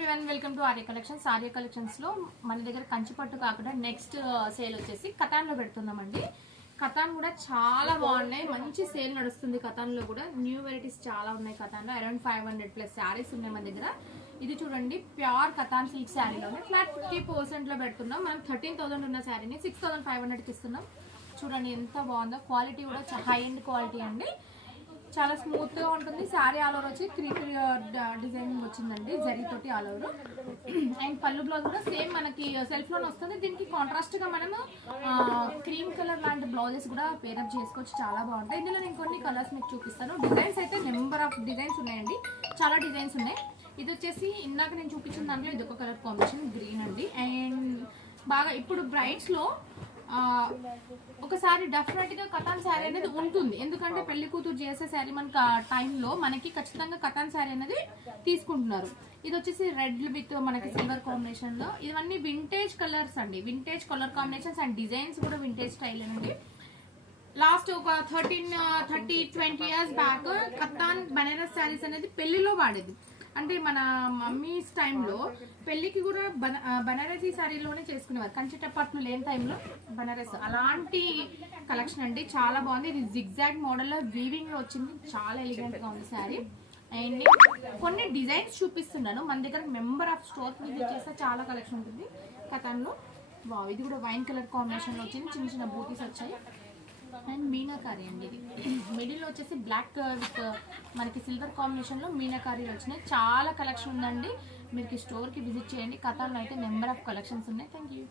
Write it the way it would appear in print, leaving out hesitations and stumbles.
Everyone welcome to Arya collections. Arya collections లో మన దగ్గర కంచిపట్టు కాకుండా నెక్స్ట్ సేల్ వచ్చేసి కతాన్ లో పెడుతున్నామండి. కతాన్ కూడా చాలా బాగున్నాయి, మంచి సేల్ నడుస్తుంది. కతాన్ లో కూడా న్యూ వెరైటీస్ చాలా ఉన్నాయి. కతాన్ లో అరౌండ్ 500+ శారీస్ ఉన్నాయి మన దగ్గర. ఇది చూడండి, ప్యూర్ కతాన్ సిల్క్ శారీలోనే ఫ్లాట్ 50% లో పెడుతున్నాం. మనం 13,000 ఉన్న శారీని 6,500కి ఇస్తున్నాం. చూడండి ఎంత బాగుందో, క్వాలిటీ కూడా హై ఎండ్ క్వాలిటీ అండి. చాలా స్మూత్ గా ఉంటుంది. శారీ ఆల్ ఓవర్ వచ్చి క్రీపర్ డిజైనింగ్ వచ్చిందండి, జరీతోటి ఆల్ ఓవర్. అండ్ పళ్ళు బ్లౌజ్ కూడా సేమ్ మనకి సెల్ఫ్ లోనే వస్తుంది. దీనికి కాంట్రాస్ట్ గా మనము క్రీమ్ కలర్ లాంటి బ్లౌజెస్ కూడా పేరప్ చేసుకోవచ్చు, చాలా బాగుంటాయి. ఇందులో నేను కొన్ని కలర్స్ మీకు చూపిస్తాను. డిజైన్స్ అయితే నెంబర్ ఆఫ్ డిజైన్స్ ఉన్నాయండి, చాలా డిజైన్స్ ఉన్నాయి. ఇది వచ్చేసి ఇందాక నేను చూపించిన దాంట్లో ఇది ఒక కలర్ కాంబినేషన్ గ్రీన్ అండి. అండ్ బాగా ఇప్పుడు బ్రైడ్స్ లో ఒకసారి డెఫినెట్ గా కతాన్ శారీ అనేది ఉంటుంది. ఎందుకంటే పెళ్లి కూతురు చేసే శారీ మనకి టైంలో మనకి ఖచ్చితంగా కతాన్ శారీ అనేది తీసుకుంటున్నారు. ఇది వచ్చేసి రెడ్ విత్ మనకి సిల్వర్ కాంబినేషన్ లో. ఇవన్నీ వింటేజ్ కలర్స్ అండి, vintage colour combinations and designs కూడా వింటేజ్ స్టైల్ అండి. లాస్ట్ ఒక 30-20 ఇయర్స్ బ్యాక్ కతాన్ బనారస్ శారీస్ అనేది పెళ్లిలో వాడేది. అంటే మన మమ్మీస్ టైంలో పెళ్లికి కూడా బనారసీ శారీలోనే చేసుకునేవారు. కంచిటపట్లు లేని టైంలో బనారస్ అలాంటి కలెక్షన్ అండి, చాలా బాగుంది. ఇది జిగ్జాగ్ మోడల్ లో వీవింగ్ లో వచ్చింది, చాలా ఎలిగెంట్ గా ఉంది శారీ. అండ్ కొన్ని డిజైన్స్ చూపిస్తున్నాను. మన దగ్గర మెంబర్ ఆఫ్ స్టోర్స్ విజిట్ చేస్తే చాలా కలెక్షన్ ఉంటుంది కతాన్ లో. ఇది కూడా వైన్ కలర్ కాంబినేషన్ లో వచ్చింది, చిన్న చిన్న బూటీస్ వచ్చాయి. అండ్ మీనాకారి అండి, ఇది మిడిల్ వచ్చేసి బ్లాక్ విత్ మనకి సిల్వర్ కాంబినేషన్ లో మీనాకారీలు వచ్చినాయి. చాలా కలెక్షన్ ఉందండి, మీరు స్టోర్ కి విజిట్ చేయండి. కతాన్లో అయితే నెంబర్ ఆఫ్ కలెక్షన్స్ ఉన్నాయి. Thank you.